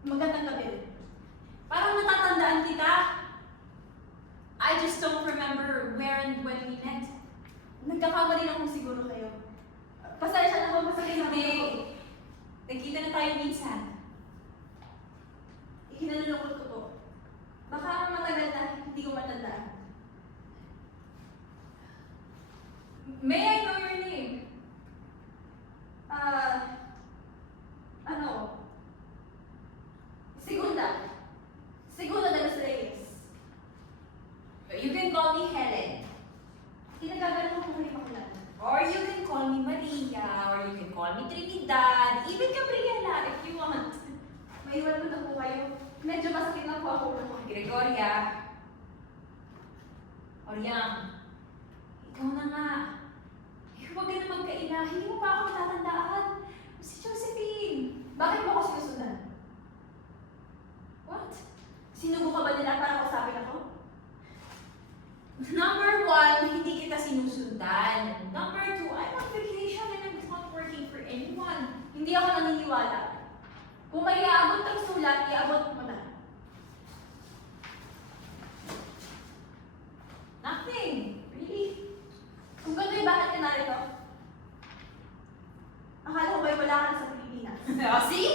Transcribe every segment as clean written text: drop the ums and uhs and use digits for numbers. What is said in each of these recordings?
Magandang gabi. Parang natatandaan kita. I just don't remember where and when we met. Nagkakamali lang kung siguro kayo. Pasensya na po, masakit na Hindi. ako. Nagkita na tayo minsan. Ikinalulungkot ko po. Baka matagal na hindi ko matandaan. May I know your name? Ano? Segunda. Segunda de los Reyes. You can call me Helen. Tinagagalan ko kayo makilala. Or you can call me Maria. Or you can call me Trinidad. Even Gabriela if you want. Maiwan ko na po kayo. Medyo masakit na po ako. Gregoria. Oriang. Ikaw na nga. Huwag ka na magkaila. Hindi mo pa ako matatandaan. Si Josephine. Bakit mo ako sinusundan? What? Sinubo ka ba nila para kausapin ako? Number one, hindi kita sinusundan. Number two, I'm on vacation and I'm not working for anyone. Hindi ako naniniwala. Kung may iaabot ang sulat, iaabot mo na. Nothing. Really? Kung gano'y bakit ka narito? Akala ko ba'y wala ka na sa Pilipinas? Oh, see?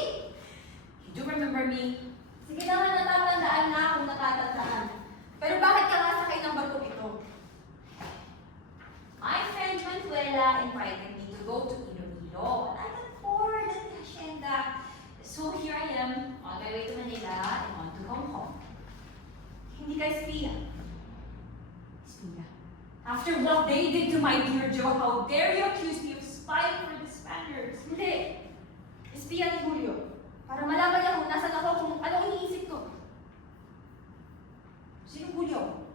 You do remember me. Sige naman, natatandaan na kung natatandaan. Pero bakit ka nga sakay ng barko ito? My friend Manuela invited me to go to Iloilo. And I got bored at the hacienda. So here I am, on my way to Manila and want to come home. Hindi ka espiya. Spina. After what they did to my dear Joe, how dare you accuse me of spying for the Spaniards? Hindi. Espiya ni Julio. Para malaman niya kung nasan ako, kung anong iniisip ko. Sino Julio?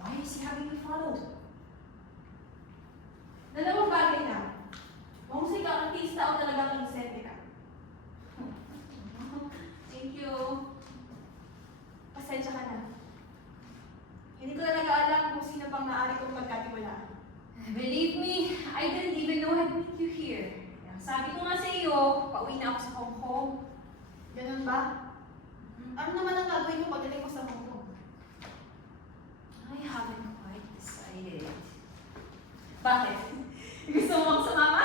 Why is he having me followed? Dalawang bagay na. Mahusay artista o talagang inosente ka. Thank you. Pasensya ka na. Hindi ko talaga alam kung sino pang maaari kong magkatiwalaan. Believe me, I didn't even know I'd meet you here. Sabi ko nga sa iyo, pauwi na ako sa Hong Kong. Ganun ba? Ano naman ang gagawin mo pagdating mo sa Hong Kong? I haven't quite decided. Bakit? Gusto mo bang sumama?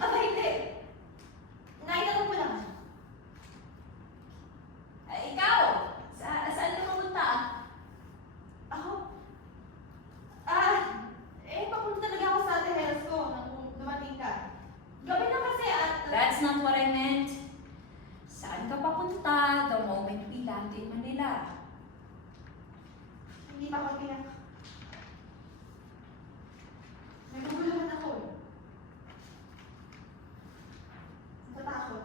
Aba hindi. Naitanong mo lang. Ikaw, saan ka pumunta? Ako? Papunta talaga ako sa Tejeros ko nung dumating ka. Gabi na kasi at... That's not what I meant. Saan ka papunta the moment we land in Manila? Hindi pa ako tiyak. Naguguluhan ako eh. Natatakot.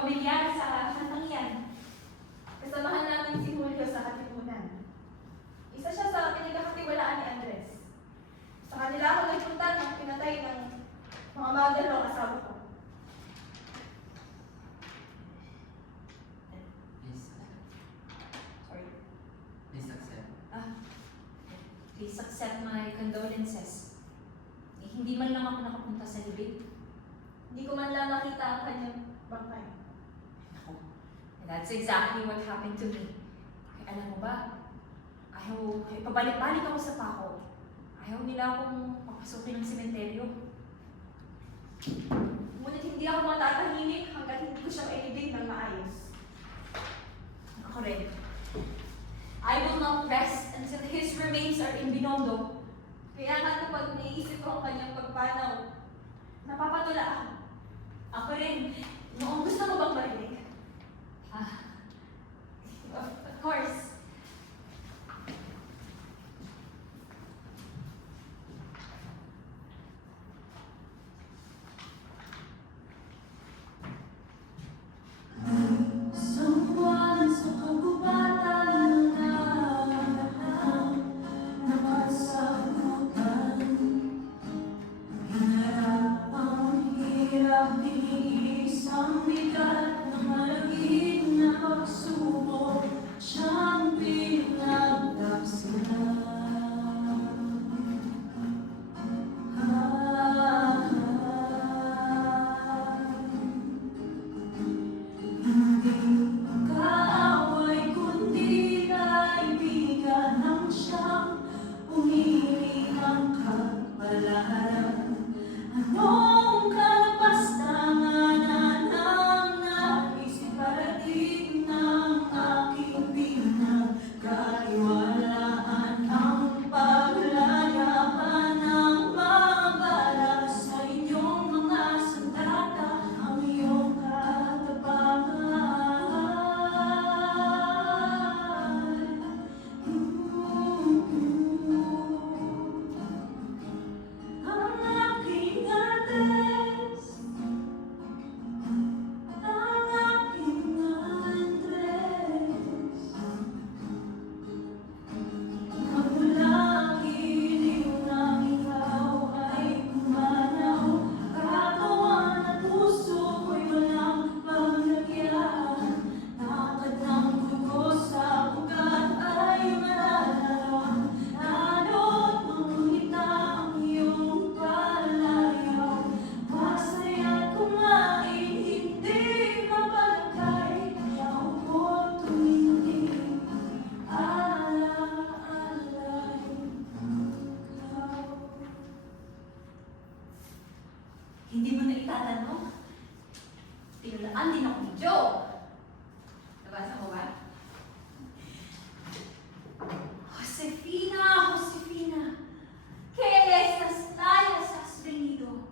pamilyar sa kantang yan. Kasamahan natin si Julio sa katipunan. Isa siya sa pinagkakatiwalaan ni Andres. Sa kanila ako nagpunta nang pinatay ng mga dalawang asawa ko. Sorry. Please accept. Please accept my condolences. Hindi man lang ako nakapunta sa libing. Hindi ko man lang makita ang kanyang bangkay. Ako. And that's exactly what happened to me. Ay, alam mo ba? Pabalik-balik ako sa pako. Ayaw nila akong papasukin ng sementeryo. Ngunit hindi ako matatahimik hanggat hindi ko siya mailibing ng maayos. Ako rin. I will not rest until his remains are in Binondo. Kaya nga kapag naiisip ko ang kanyang pagpanaw, napapatula ako. Ako rin. Noong gusto mo bang marinig? Of course. Someone sa kagubatan na napasagutan. Hinarap ang hirap ni isang bigat na malagig na pagsubok siyang pinagdagsanan. Hindi kaaway kundi kaibigan ng siyang pumili ng kapalaran. Anong kalapastangan ang naisip parating ng aking pinagkaiwalaan? Ang paglayapan ng mga bala sa inyong mga sandata, ang iyong katapangan. Ang aking address, ang aking address. Magulang iliw ng ikaw ay pumanaw, katawan at puso ko'y walang paglagyan. Takad ng dugo sa ugat ay malalaw, lalo't mangungita ang iyong palayaw. Masaya't kumain, hindi mapagkay, maupo tumingin, alaalay ikaw. Hindi mo na itatanong? Tinulaan din ako ni Joe. Nabasa mo ba? Josefina, Josefina, ¿qué estas tallas has venido?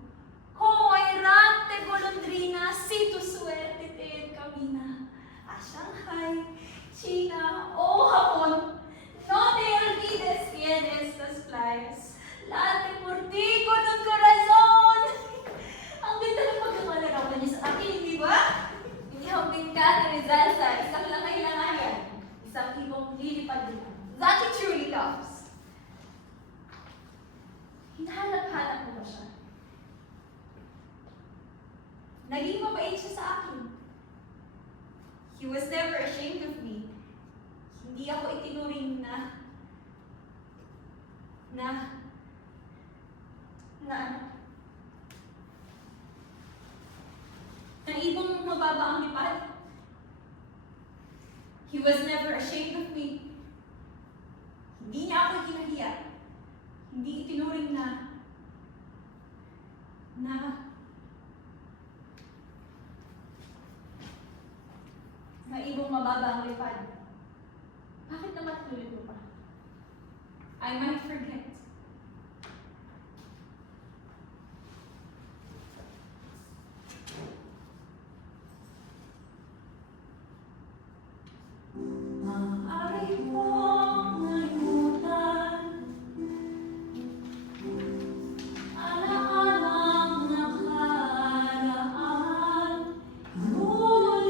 Como errante golondrina, si tu suerte te encamina a Shanghai, China o Japón. No te olvides bien estas playas. Late por ti con un corazón. Ang ganda ng pagkakalarawan niya sa akin, di ba? Inihambing ka ni Rizal sa isang langay-langayan, isang ibong lilipad din. That he truly loves. Hinahanap-hanap mo ba siya? Naging mabait siya sa akin. He was never ashamed of me. Hindi ako itinuring na ibong mababa ang lipad. He was never ashamed of me. Hindi niya ako kinahiya. Hindi itinuring na ibong mababa ang lipad. Bakit naman tuloy mo pa? I might forget. Maaari mong nalimutan alaalang nakaraan. Ngunit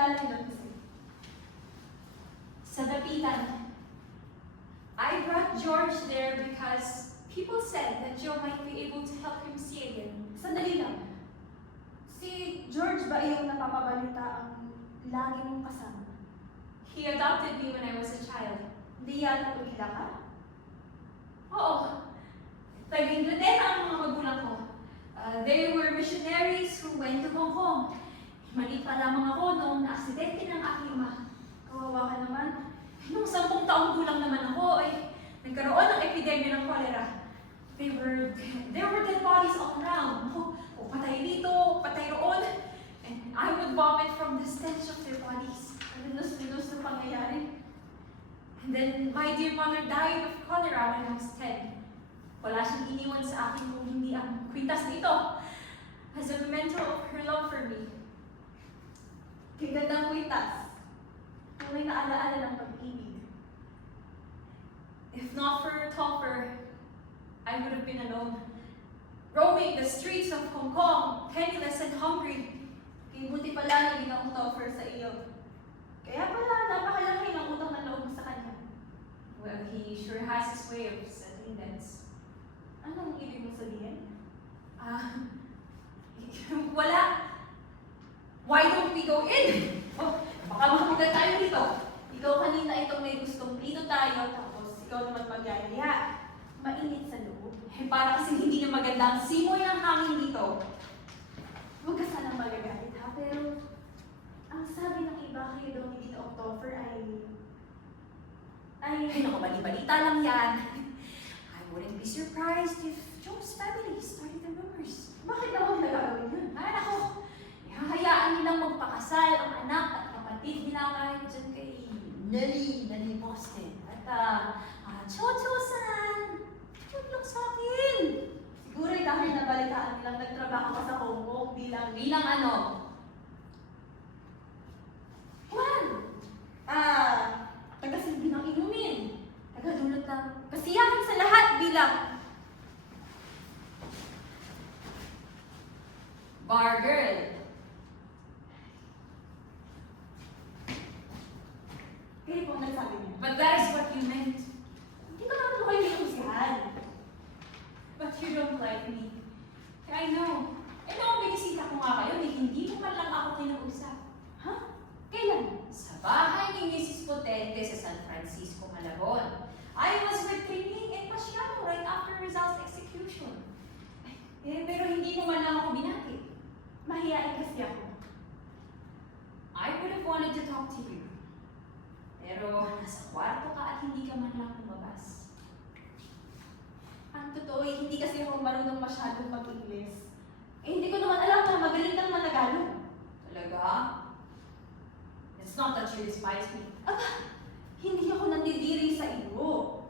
kilala ni Don Jose? Sa dapitan. I brought George there because people said that Joe might be able to help him see again. Sandali lang. Si George ba yung napapabalita ang lagi mong kasama? He adopted me when I was a child. Hindi yata pagkila ka? Oo. Taga-Inglaterra ang mga magulang ko. They were missionaries who went to Hong Kong. Mali pa lamang ako noong na-aksidente ng aking ama. Kawawa ka naman. Nung 10 taong gulang naman ako, ay nagkaroon ng epidemya ng cholera. There were dead bodies all around. O patay dito, patay roon. And I would vomit from the stench of their bodies. Linos-linos na pangyayari. And then my dear mother died of cholera when I was 10. Wala siyang iniwan sa akin kung hindi ang kwintas nito as a memento of her love for me. Kay gandang kwitas. Tunay na alaala ng pag-ibig. If not for Topper, I would have been alone, roaming the streets of Hong Kong, penniless and hungry. Kay buti pala naging ang offer sa iyo. Kaya pala napakalaki ng utang na loob mo sa kanya. Well, he sure has his way of settling debts. Anong ibig mong sabihin? Wala. Why don't we go in? Oh, baka mahamugan tayo dito. Ikaw kanina itong may gustong dito tayo, tapos ikaw naman magyayaya. Mainit sa loob. Para kasi hindi na maganda ang simoy ng hangin dito. Huwag ka sanang magagalit ha, pero ang sabi ng iba kayo daw ni Tito October ay... Ay, naku, bali-balita lang yan. I wouldn't be surprised if Joe's family started the rumors. Bakit ako nagagawin yun? Ay, naku, ihahayaan nilang magpakasal ang anak at kapatid nila kahit dyan kay Nelly Boston. At, Chocho-san, huwag lang sa akin. Siguro dahil nabalitaan nilang nagtrabaho ka sa Hong Kong Bilang ano? Juan! Tagasilbi ng inumin. Tagadulot ng kasiyahan sa lahat bilang Bar girl. kayo po ang nagsabi niya. But that is what you meant. Hindi ko naman kayo inusihan. But you don't like me. I know. Eh, noong binisita ko nga kayo, hindi mo man lang ako kinausap. Ha? Kailan? Sa bahay ni Mrs. Potente sa San Francisco, Malabon. I was with Trining and Pasiano right after Rizal's execution. Pero hindi mo man lang ako binati. Mahihain kasi ako. I would have wanted to talk to you. Pero nasa kwarto ka at hindi ka man lang lumabas. Ang totoo ay hindi kasi ako marunong masyadong mag-Ingles. Eh hindi ko naman alam na magaling kang managalog. Talaga? It's not that you despise me. Hindi ako nandidiri sa iyo.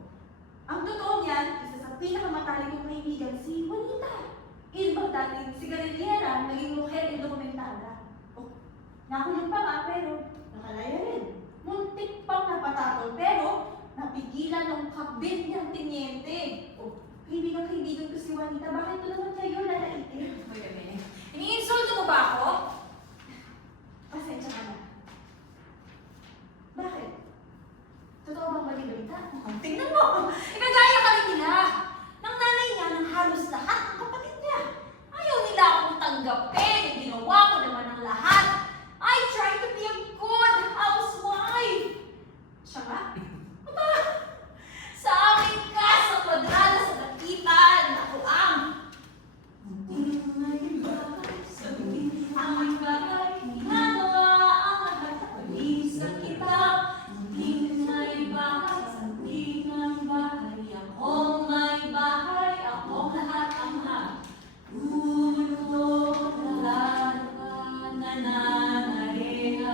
Ang totoo niyan, isa sa pinakamatalik kong kaibigan si Juanita. Ilbang dating sigarillera, naging mujer indokumentada. Nakulong pa nga pero nakalaya rin. Muntik pang napatakol pero napigilan ng kabit niyang tinyente. Kaibigan ko si Juanita, bakit ito naman kayo lalaitin? Wait a minute. Iniinsulto mo ba ako? Pasensya ka na. Bakit? Totoo bang balibalita? Tingnan mo! Ikagaya ka rin nila! Ng nanay niya ng halos lahat ng kapatid niya. Ayaw nila akong tanggapin. Ginawa ko naman ang lahat. I try to be a good housewife. Siya nga? Aba, sa amin ka sa kwadrada sa dakitan. Ako ang aming bahay. Ginagawa ang lahat. Pag-isan kita. Hindi may bahay. Sa ng bahay. Akong may bahay. Akong lahat ang mahal. Ulo, lalo ka, nananareha.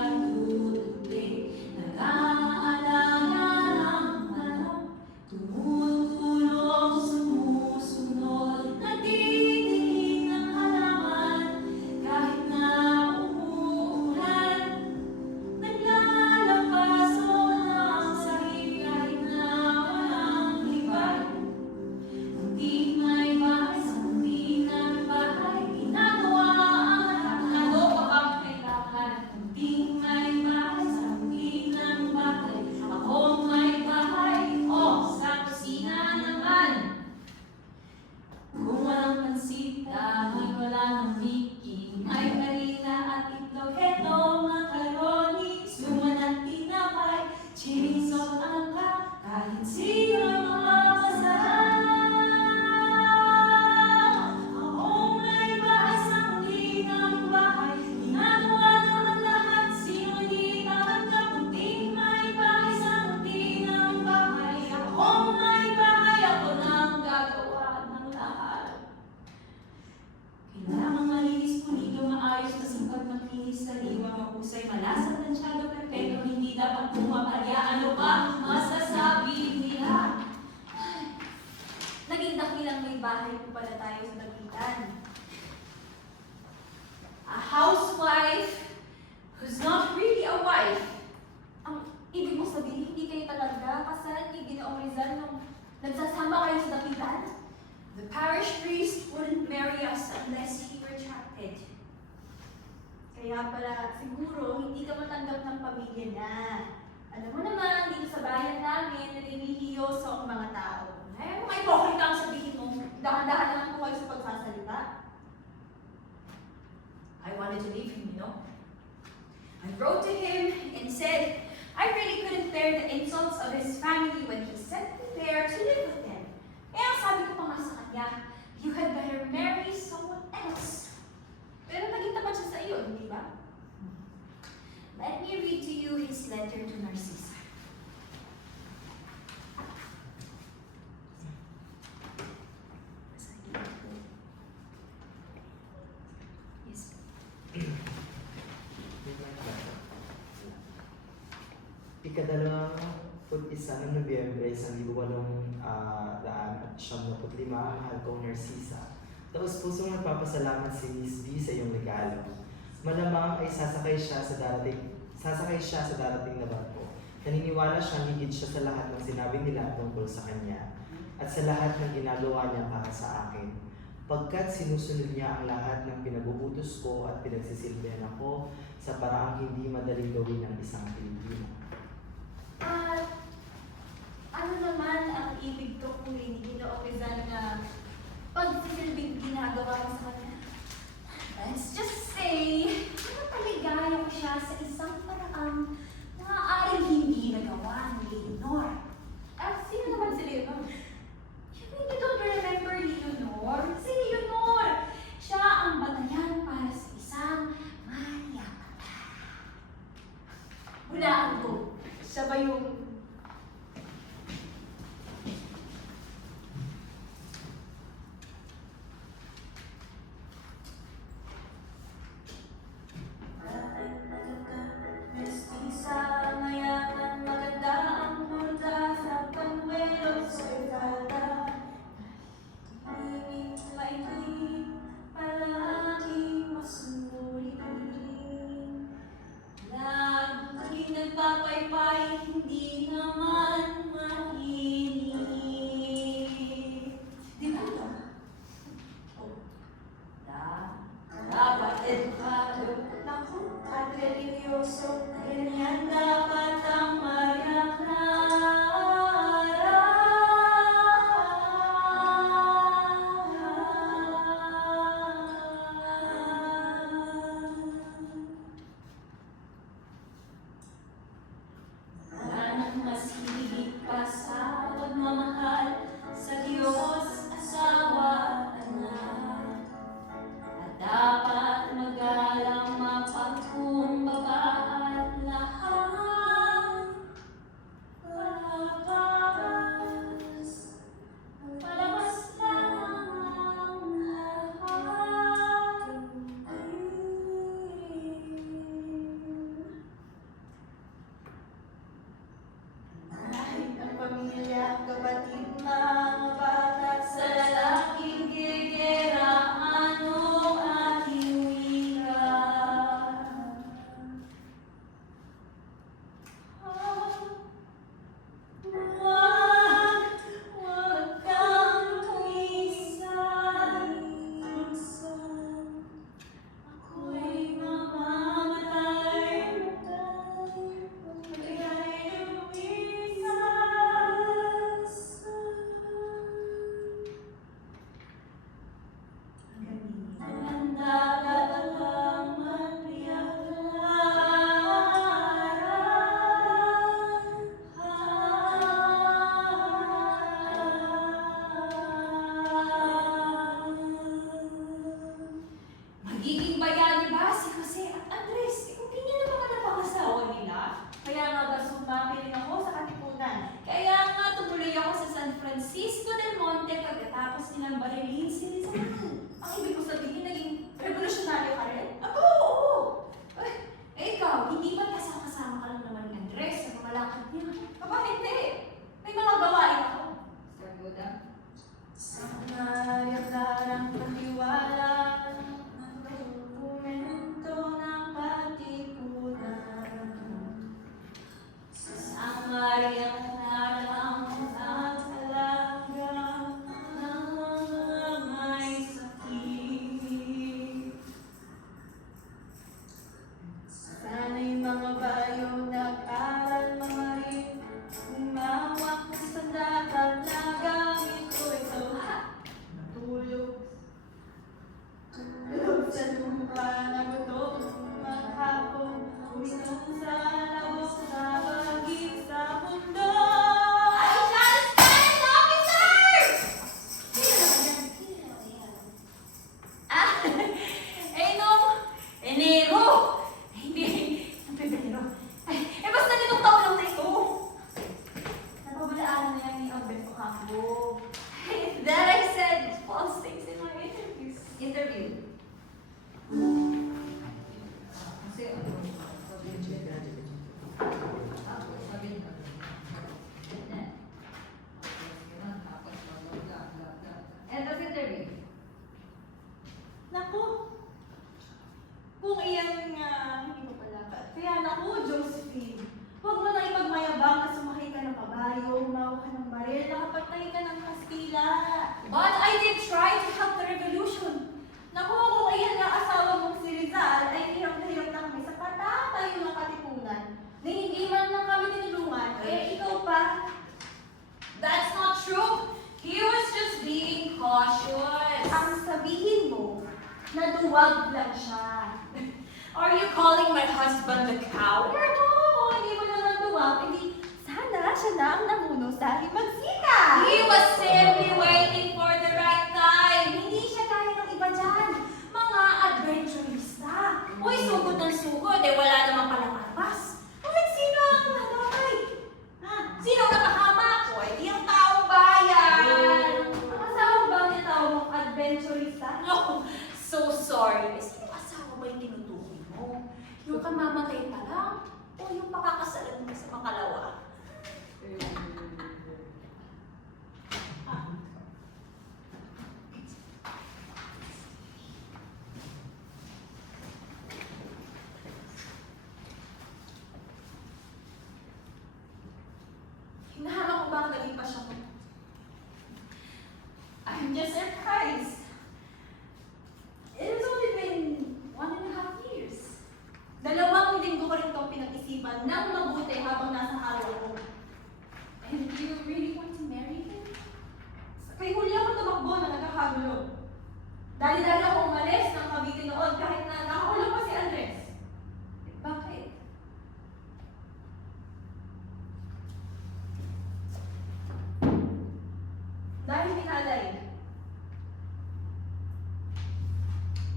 Kaya pala siguro hindi ka matanggap ng pamilya niya. Alam mo naman, dito sa bayan namin, nalilihiyoso ang mga tao. Eh, mga ipokrita ang sabihin mo. Dahan-dahan lang po kayo sa pagsasalita. I wanted to leave him, you know. I wrote to him and said I really couldn't bear the insults of his family when he sent me there to live with them. Eh, ang sabi ko pa nga sa kanya, you had better marry someone else. Pero naging tapat siya sa iyo, hindi ba? Let me read to you his letter to Narcissa. Yes. Ika-21 ng Nobyembre, 1895, mahal kong Narcissa. Taos pusong nagpapasalamat si Miss B sa iyong regalo. Malamang ay sasakay siya sa darating na barko. Naniniwala siyang higit siya sa lahat ng sinabi nila tungkol sa kanya at sa lahat ng ginagawa niya para sa akin. Pagkat sinusunod niya ang lahat ng pinag-uutos ko at pinagsisilbihan ako sa paraang hindi madaling gawin ng isang Pilipino. At ano naman ang ibig tukuyin ni Ginoong Rizal na pagsisilbing ginagawa mo sa kanya? Let's just say, napaligaya ko siya sa isang paraang maaaring hindi nagawa ni Leonor. Sino naman si Leonor? You mean you don't remember Leonor? Si Leonor! Siya ang batayan para sa isang Maria Clara. Hulaan ko. Siya ba yung... Mestiza, mayaman, maganda ang murta sa panuelo, sobrada. Maingay, palagi masunurin. Laging nagpapaypay, hindi naman mahilig. Di ba ito? Dapat edukado. Naku, at religyoso. Ganyan dapat ang Maria Clara. Wala nang mas higit pa sa pagmamahal sa Diyos, asawa, anak. At dapat magalang mapagkumbaba at lahat. Enero! Hindi, ang Pebrero. Basta nitong taon lang na ito. Napabalaan na yan ni Albert Ocampo. That I said false things in my interviews. Interview. Kasi ano, sabi niya, sabi niya, end of interview. Naku! Kung iyan nga, hindi mo pala. Kaya naku, Josephine. Huwag mo na ipagmayabang na sumakay ka ng kabayo, umawak ka ng baril, nakapatay ka ng Kastila. But I did try to help the revolution. Naku, kung iyan nga asawa mong si Rizal, ay hirap na hirap na kami sa patatayo ng katipunan. Na hindi man lang kami tinulungan, eh ikaw pa. That's not true. He was just being cautious. Ang sabihin mo, naduwag lang siya. Are you calling my husband a coward? Oo, hindi mo naman duwag, hindi sana siya na ang namuno sa Himagsika. He was simply waiting for the right time. Hindi siya gaya ng iba dyan. Mga adventurista. Uy, sugod ng sugod, eh wala namang palakarpas. Ulit, sino ang nataway? Ha? Sino nakahamak? O, di ang taong bayan. Ang asawa ba ang tawag mong adventurista? No, so sorry. Eh, sino asawa ba yung tinutukoy mo? Yung kamamatay pa lang? O yung pakakasalan mo sa makalawa? Hinahanap ko ba ang naging pasya mo? I'm just surprised. It has only been 1.5 years. 2 linggo ko rin itong pinag-isipan ng mabuti habang nasa halo ko. And you really want to marry him? Kay Julia ako tumakbo na nagkakagulo. Dali-dali ako umalis ng Cavite noon kahit na nakakulong pa si Andres. Bakit? Dahil pinalay.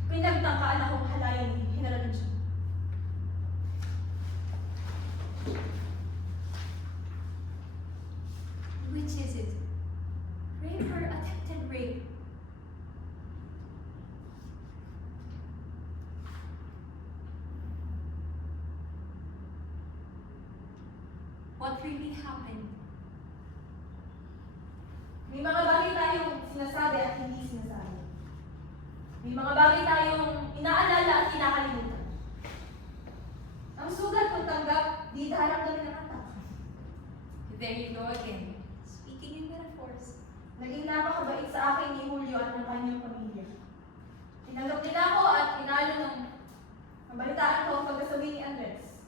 Pinagtangkaan akong halayin ni General Lucio. Which is it? Rape or attempted rape? What really happened? May mga bagay tayong sinasabi at hindi sinasabi. May mga bagay tayong inaalala at kinakalimutan. Ang sugat kung tanggap, di dahalang ng kanta. There you go again. Speaking in metaphors. Naging napakabait sa akin ni Julio at ng kanyang pamilya. Tinanggap nila ako at pinalo ng nabalitaan ko ang pagkasabi ni Andres.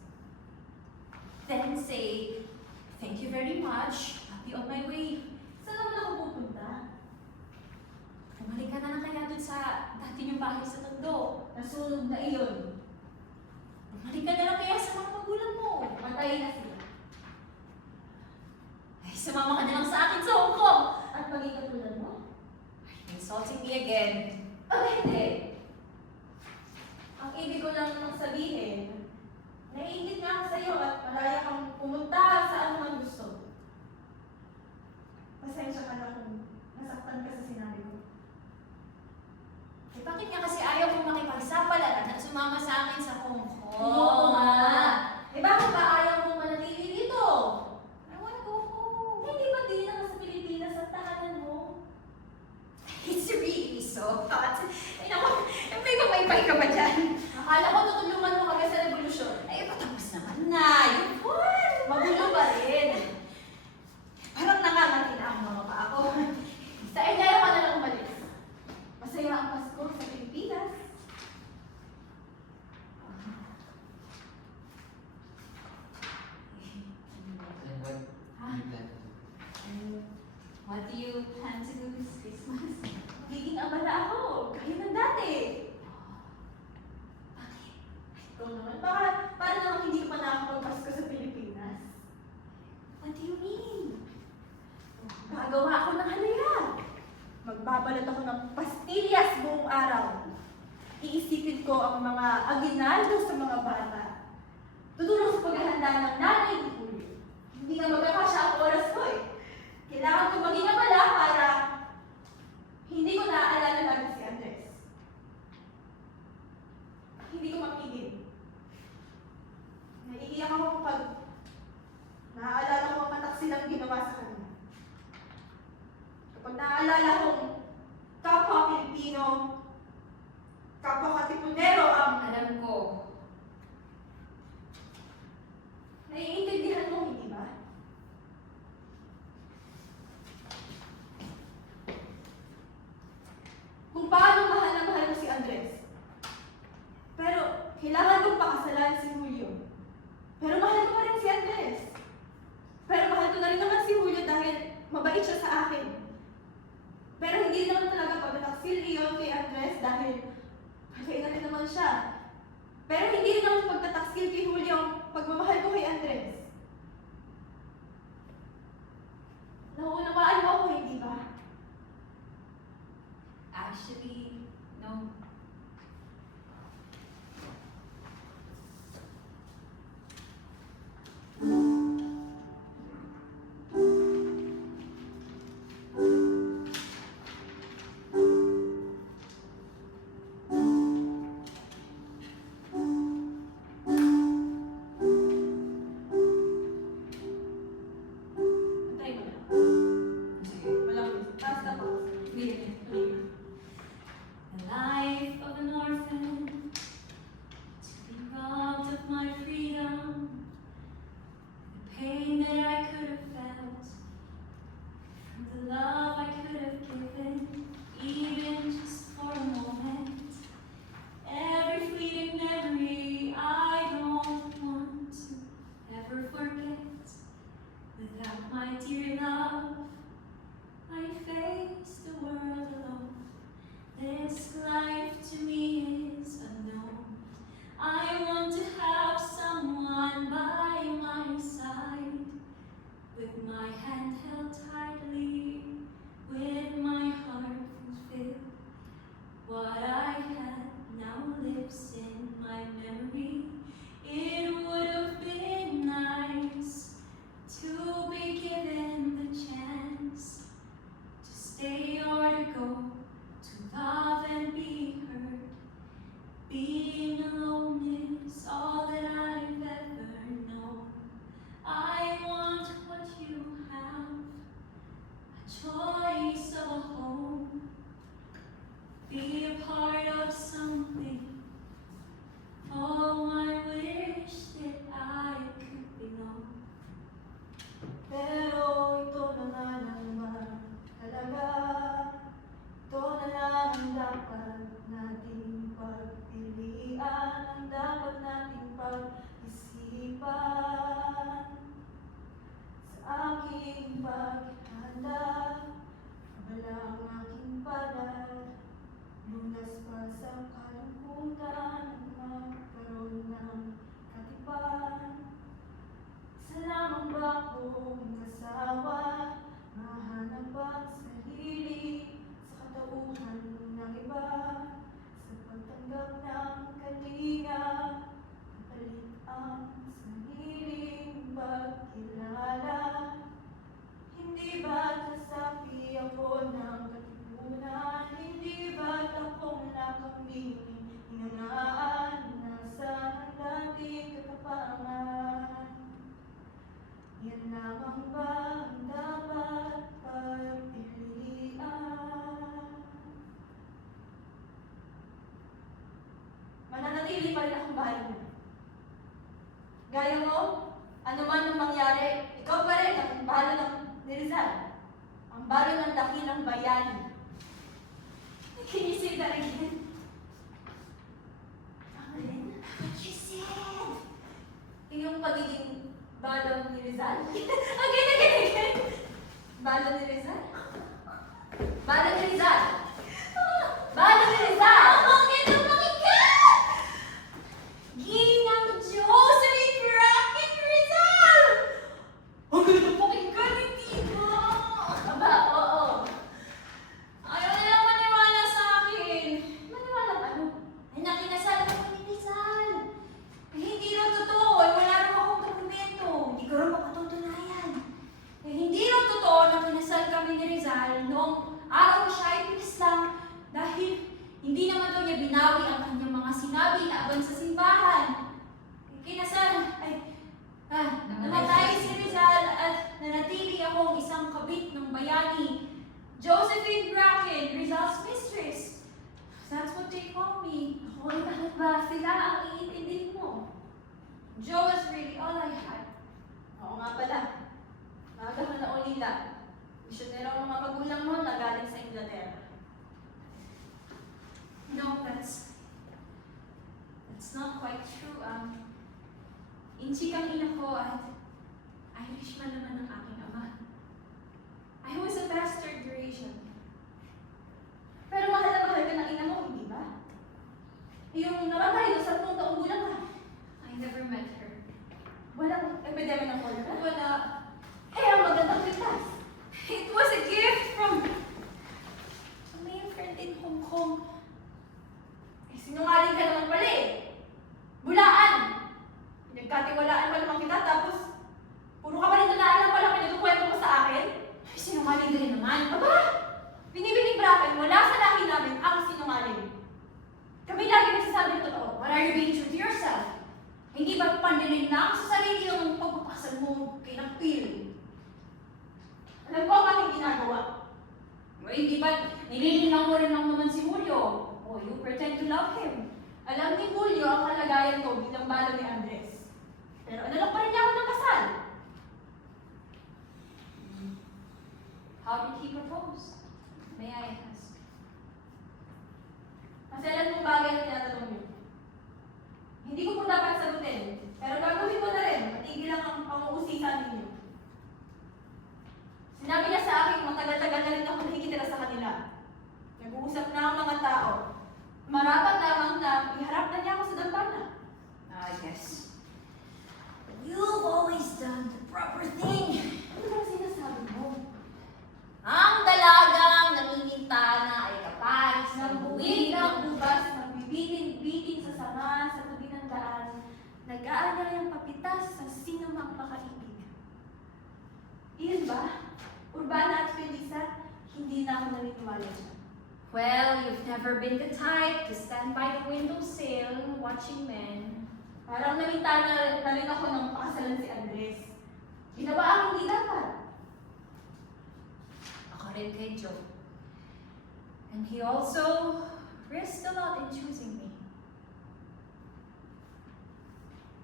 Then say, thank you very much. I'll be on my way. Saan naman ako pupunta? Bumalik ka na lang kaya dun sa dati niyong bahay sa Tondo. Nasunog na iyon. Bumalik ka na lang kaya sa mga magulang mo. Matay na sila. Ay, sumama ka na lang sa akin sa Hong Kong. At maging katulad mo? Insulting me again. Hindi. Ang ibig ko lang nang sabihin, naiingit nga ako sa'yo at malaya kang pumunta sa anumang gusto. Pasensya ka na kung nasaktan ka sa sinabi ko. Eh, bakit nga kasi ayaw kong makipagsapalaran at sumama sa akin sa Hong Kong? Oo nga. Eh bakit ba ayaw mong manatili dito? I wanna go home. Hindi ba din ako sa Pilipinas at tahanan mo? It's really so hot. Ay, naku, may pamaypay ka ba dyan? Akala ko tutulungan mo kami sa revolusyon. Ay, patapos naman na. Yung fun. Magulo pa rin. Parang nangangati na ang mga pa ako. Sa Enero ka na lang umalis. Masaya ang Pasko sa Pilipinas. And what you plan to do? What do you plan to do this Christmas? Magiging abala ako. Kaya ng dati. Bakit? Ikaw naman. Para naman hindi ko pa nakakapagpasko sa Pilipinas. What do you mean? Gagawa ako ng halaya. Magbabalot ako ng pastillas buong araw. Iisipin ko ko ang mga aginaldo sa mga bata. Tutulong sa paghahanda ng nanay ni Julio. Hindi nga magkakasya ang oras ko eh. Kailangan ko maging abala para hindi ko naaalala lagi si Andres. Hindi ko mapigil. Naiiyak ako kapag naaalala ko ang mataksil ginawa sa kanya. Kapag naaalala kong kapwa Pilipino, kapwa Katipunero ang Alam ko. naiintindihan mo, hindi ba? Kung paano mahal na mahal mo si Andres. Pero kailangan kong pakasalan si Julio. Pero mahal ko pa rin si Andres. Pero mahal ko na rin naman si Julio dahil mabait siya sa akin. Pero hindi naman talaga pagtataksil iyon kay Andres dahil malay na rin naman siya. Pero hindi rin naman pagtataksil kay Julio ang pagmamahal ko kay Andres. Nauunawaan mo ako, hindi ba? Actually, no. Antay mo na. Sige. Walang taas na pa. The life of an orphan, to be robbed of my freedom, the pain that I could have felt, from the love I could have given, even just for a moment. Every fleeting memory I don't want to ever forget. Without my dear love, I face the world alone. This life to me is unknown. I want to have someone by my side, with my hand held tightly, with my heart fulfilled. What I had now lives in my memory. It would have been nice to be given the chance to stay or to go, to love and be heard. Being alone is all that I've ever known. I want what you have, a choice of a home, be a part of something. Oh, I wish that I could belong. Pero ito na nga naman talaga. Ito na lang ang dapat nating pagpilian, ang dapat nating pag-isipan. Sa aking paghahanda, abala ang aking palad, lunas pa sa kalungkutan, magkaroon ng katipan. Isa lamang ba akong kasawa, mahanap ang sarili sa katauhan ng iba, sa pagtanggap ng kalinga, kapalit ang sariling pagkilala. Hindi ba't nasapi ako ng katipunan, hindi ba't akong nakambing hinangaan, nasaan ang dating katapangan? Yan lamang ba ang dapat pagpilian? Mananatili pa rin akong bahay mo. Gaya mo, ano man ang mangyari, ikaw pa rin ang balo ng ni Rizal. Ang balo ng dakilang bayani. Can you say that again? Alin? What you said? Yung pagiging balo ni Rizal. Again. Balo ni Rizal? Balo ni Rizal! Balo ni Rizal! Ang ganda pakinggan! Ginang Josephine Bracken Rizal! Ang ganda pakinggan, hindi ba? Aba, oo. Ayaw nilang maniwala sa akin. Maniwala ka ano? Ay nakinasal ka Joe was really all I had. Oo nga pala. Maaga mo na ulila. Misyonero ang mga magulang mo na galing sa Inglaterra. No, that's not quite true. Inchi kang ina ko at Irishman naman ang aking ama. I was a bastard Eurasian. Pero mahal na mahal ka ng ina mo, hindi ba? Yung namatay na 10 taong gulang ka. I never met her. Walang epidemya ng cholera. Wala. Eh, ang magandang ligtas. It was a gift from a male friend in Hong Kong. Eh, sinungaling ka naman pala eh. Bulaan! Pinagkatiwalaan pa naman kita, tapos puro ka pa rin naalang pala pinagkukwento mo sa akin. Ay, sinungaling ka rin naman. Aba! Binibining-brakan mula sa lahi namin ang sinungaling. Kami lagi nagsasabi ng totoo. What are you being true to yourself? Hindi ba panlilin lang sa sarili ang pagpapakasal mo kay Napil? Alam ko ang aking ginagawa. Hindi ba nililinaw mo rin lang naman si Julio? O you pretend to love him? Alam ni Julio ang kalagayan ko bilang balo ni Andres. Pero analok pa rin niya ako ng kasal. How did he propose? May I ask? Maselan mong bagay na tinatanong niyo. Hindi ko po dapat sagutin, pero gagawin ko na rin. Matigil lang ang panguusisan ninyo. Sinabi niya sa akin, matagal-tagal na rin ako nakikitira sa kanila. Nag-uusap na ang mga tao. Marapat lamang na iharap na niya ako sa dambana. Yes. You've always done the proper thing. Ano bang sinasabi mo? Ang dalagang namimintana ay kaparis ng Buwig buwig ng ng ubas, nagbibitin-bitin sa sanga, sa tabi ng daan, nag-aanyayang papitas sa sino mang makaibig. Iyon ba? Urbana at Felisa, hindi na ako naniniwala siya. Well, you've never been the type to stand by the windowsill watching men. Parang namintana na rin ako nang pakasalan si Andres. Ginawa ang hindi dapat. Ako rin kay Joe. And he also risked a lot in choosing me.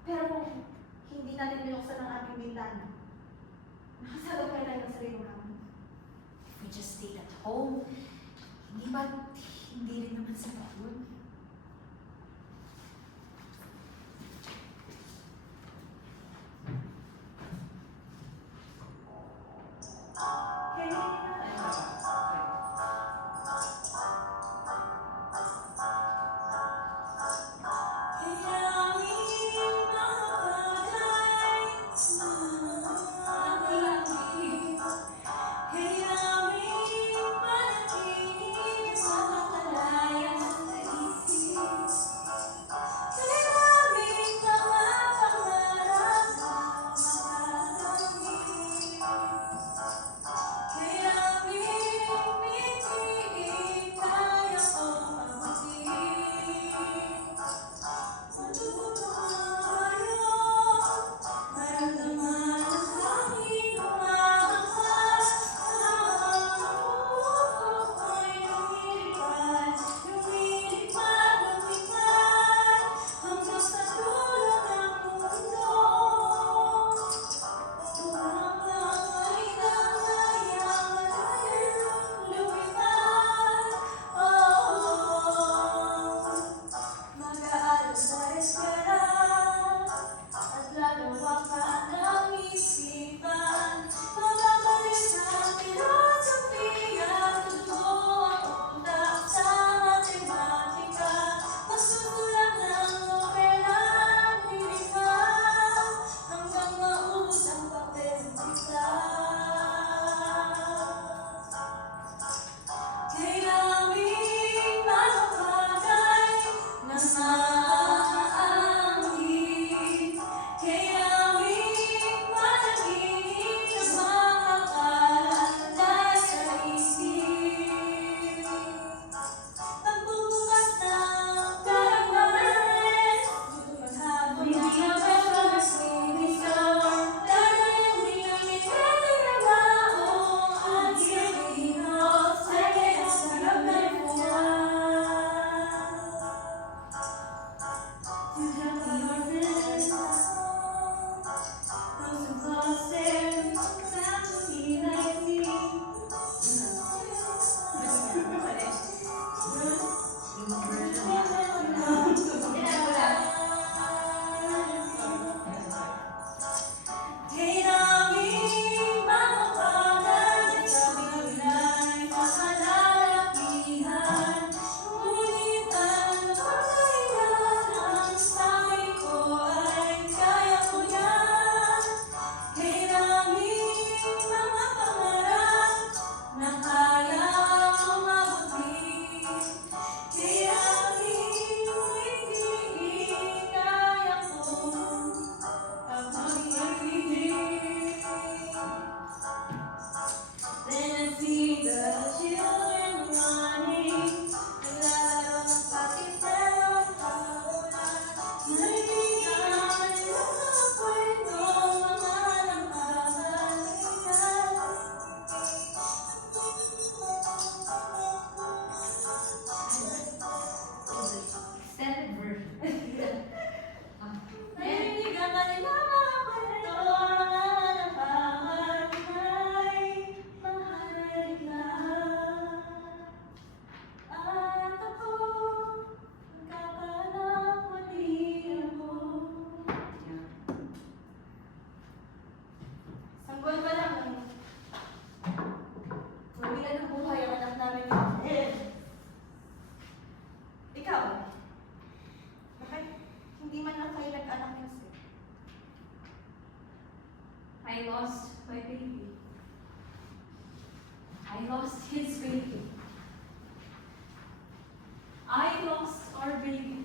Pero kung hindi natin binuksan ang ating bintana, nakasagap kayo tayo ng sarili namin. If we just stayed at home, hindi rin naman sapat yun. I lost my baby. I lost his baby. I lost our baby.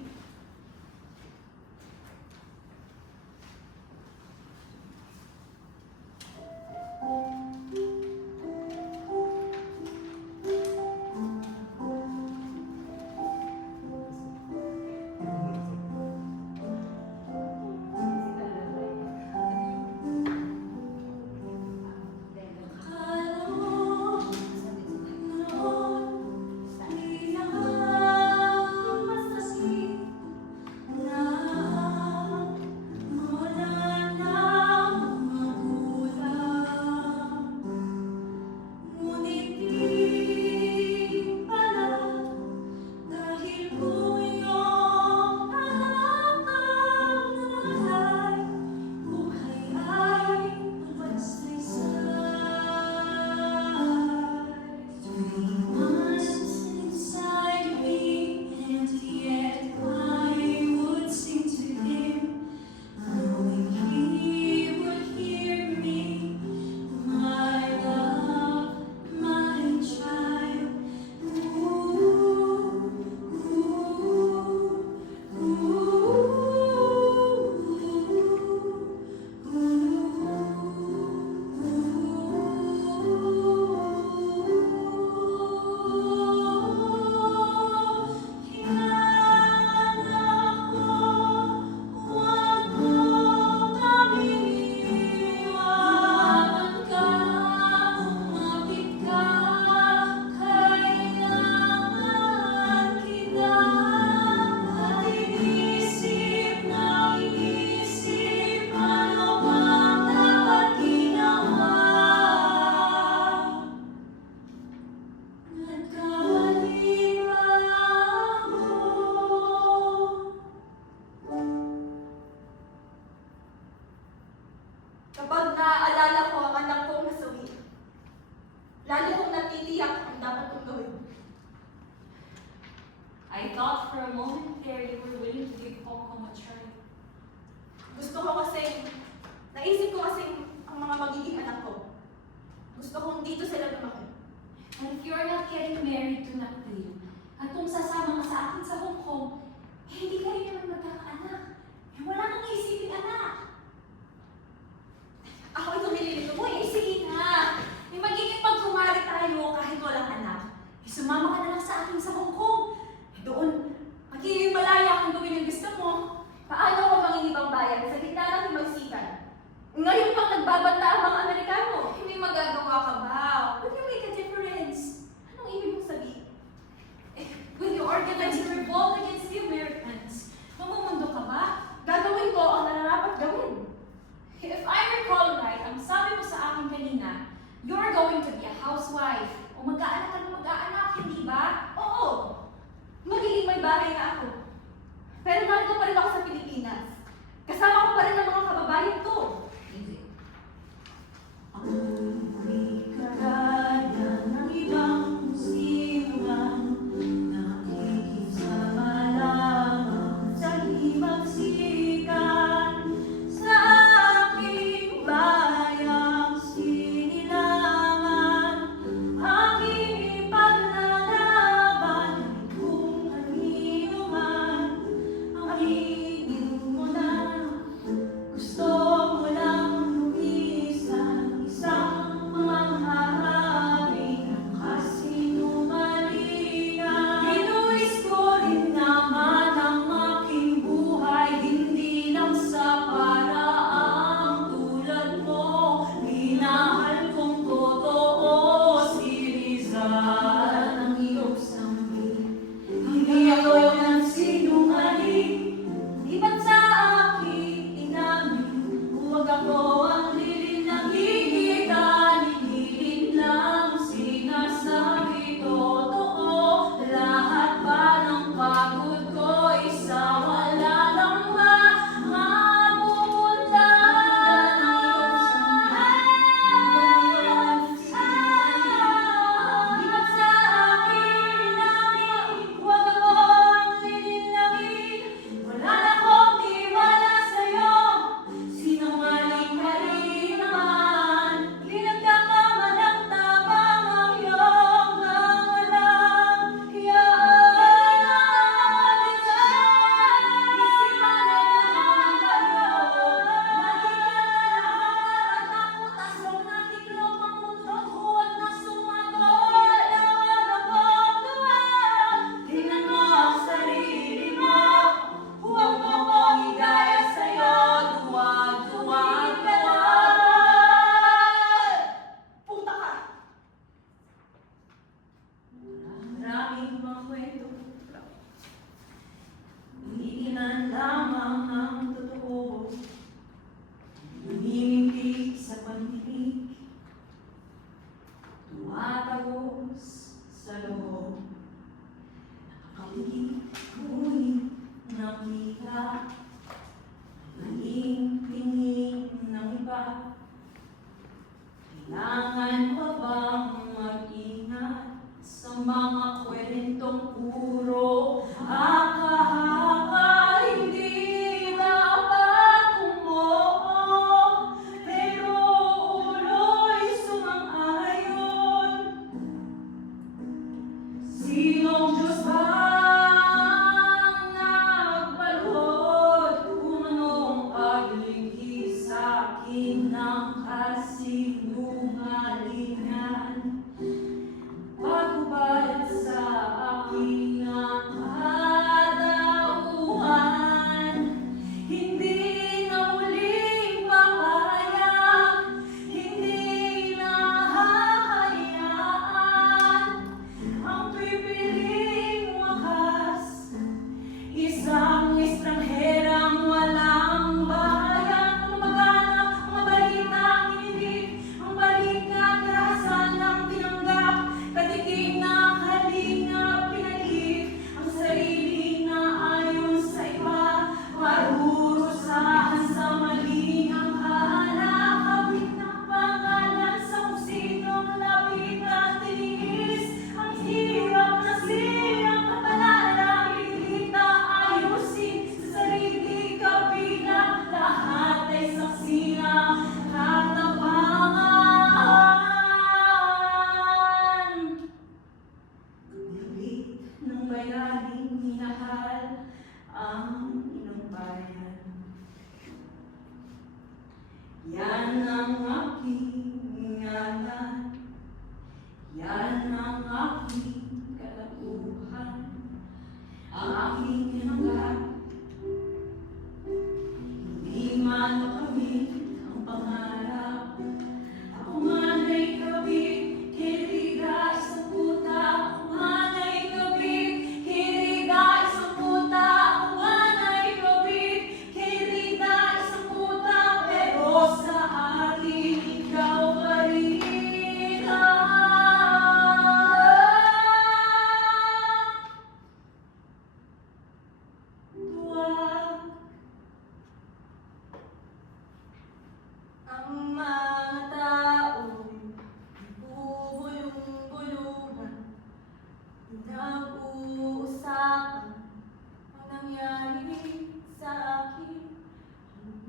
Kapag naaalala ko ang anak kong nasawi, lalo kong natitiyak ang dapat kong gawin. I thought for a moment there you were willing to give Hong Kong a try. Gusto ko kasi, naisip ko kasi ang mga magiging anak ko. Gusto kong dito sila lumaki. And if you're not getting married to Nakdil, at kung sasama ka sa akin sa Hong Kong, eh hindi ka rin naman magkakaanak. Eh wala kang isipin anak. Ako itong nililito mo Eh eh. sige na, eh magiging pagkumari tayo kahit walang anak. Eh sumama ka na lang sa akin sa Hong Kong. Eh doon, magiging malaya kung gawin yung gusto mo. Paano ako mangingibang bayan sa gitna ng himagsikan? Ngayon pang nagbabanta ang mga Amerikano. Hindi magagawa ka ba? Will you make a difference? Anong ibig mong sabihin? Will you organize a revolt against the Americans? Mamumundo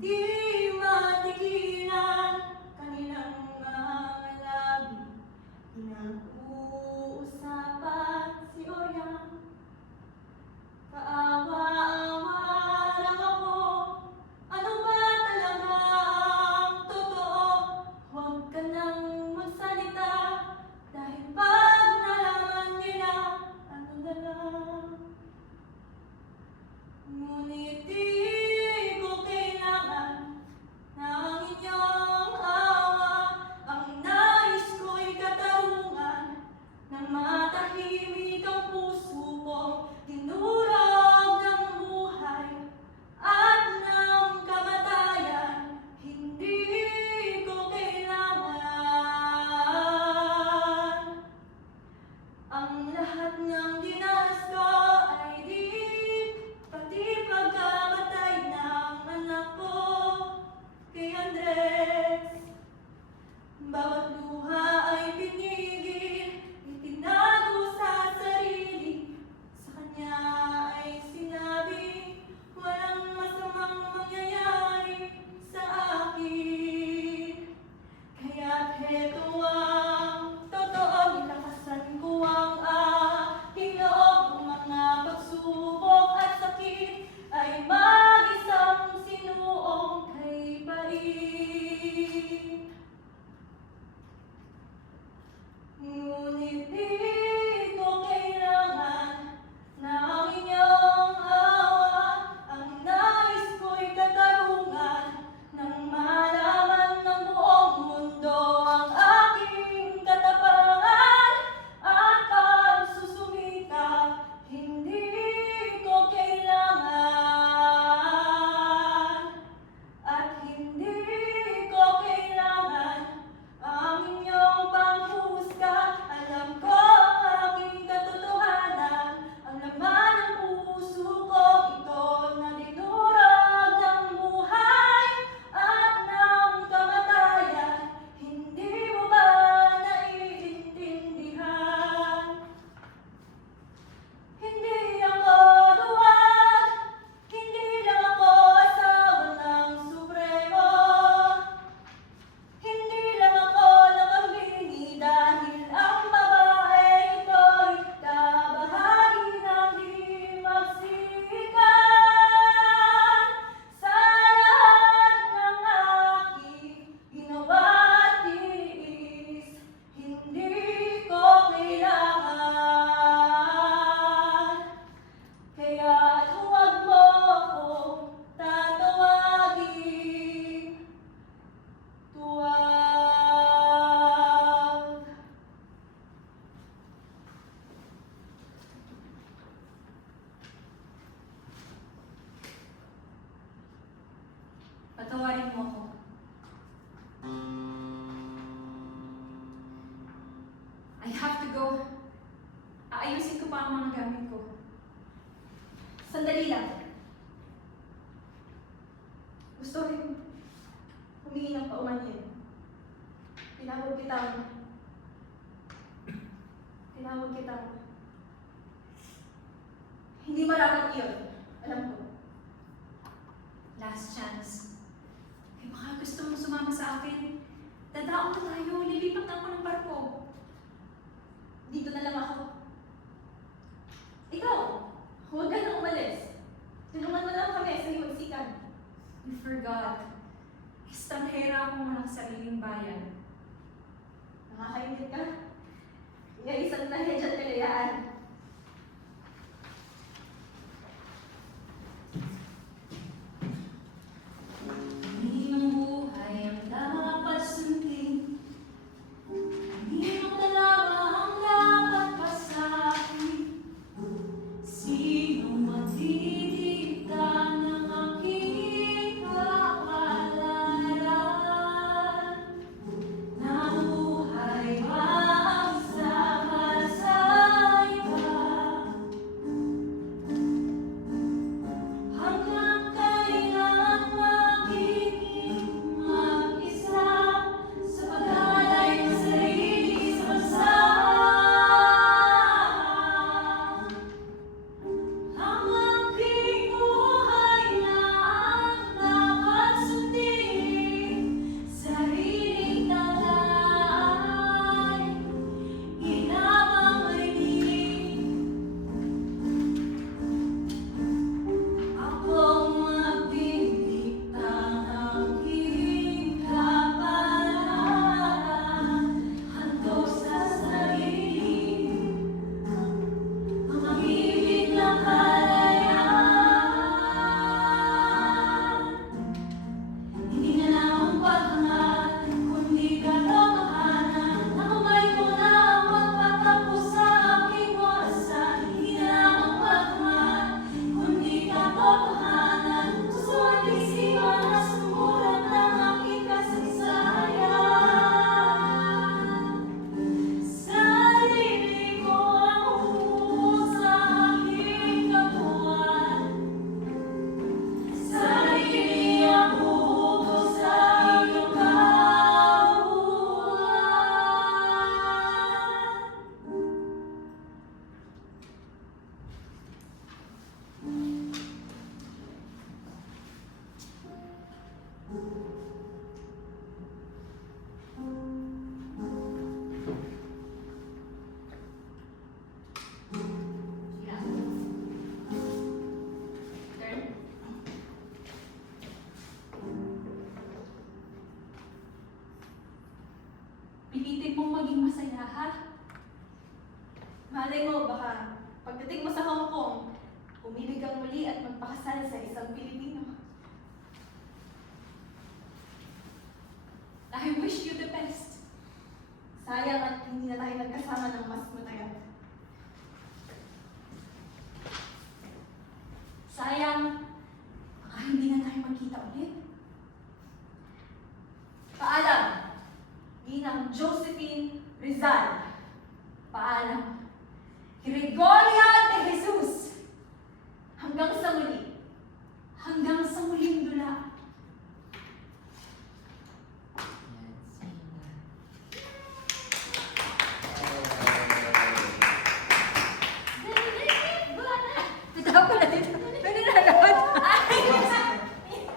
di matigilan kanilang mga labi. Pinag-uusapan si Oryang, kaawa-awa lang ako. Ano ba talaga ang totoo? Huwag ka nang magsalita, dahil pag nalaman nila, ano na lang. Ngunit di ko kailangan ng inyong awa. Ang nais ko'y katarungan, nang matahimik ang puso ko, dinurog ng buhay at ng kamatayan. Hindi ko kailangan ang lahat ng dinanas ko ay di, pati pagkamatay ng anak ko kay Andres. Bawat luha ay pinigil, itinago sa sarili. Sa kanya ay sinabi, walang masamang mangyayari sa akin. Kaya't heto ang totoo, nilakasan ko ang aking loob. Kung mga pagsubok at sakit ay mag-isang sinuong kay pait. Ngunit di ko kailangan ng inyong awa. Ang nais ko'y katarungan, nang malaman ng buong mundo ang aking katapangan at pagsusumikap. Hindi ko kailangan at hindi ko kailangan ang inyong panghuhusga. Alam ko ang aking katotohanan, ang laman ng puso ko, ito na dinurog ng buhay at ng kamatayan. Hindi mo ba naiintindihan? Hindi ako duwag, hindi lang ako asawa ng Supremo. Hindi lang ako nakabingi dahil ang babae ito'y kabahagi ng di magsikan. Sa lahat ng aking ginawa at tiis, hindi ko kailangan. Kaya't huwag mo akong tatawagin tuwag. Patawarin mo ako. I have to go. Aayusin ko pa ang mga gamit ko. Sandali lang. Gusto rin humingi ng paumanhin. Tinawag kitang hindi marapat iyon. Alam ko. Last chance. Ay, baka gusto mong sumama sa akin. Dadaon na tayo. Lilipat na ako ng barko. Dito na lang ako. Ikaw, huwag ka nang umalis. Tulungan mo lang kami sa hiwagsikan. You forgot. Estanghera akong walang sariling bayan. Nakakaingit ka. Yung isang nahiya dyan kalayaan. Hindi ng buhay ang dapat sundin. Hindi mo talaga ang dapat pasahin. Sino magdidikta ng aking kapalaran? Na buhay ba ang isa para sa iba? Yeah. Turn. Pilitin mong maging masaya, ha? Malay mo, baka pagdating mo sa Hong Kong, umibig kang muli at magpakasal sa isang Pilipino. I wish you the best. Sayang at hindi na tayo nagkasama ng mas matagal. Sayang, baka hindi na tayo magkita ulit. Paalam, Ginang Josephine Rizal.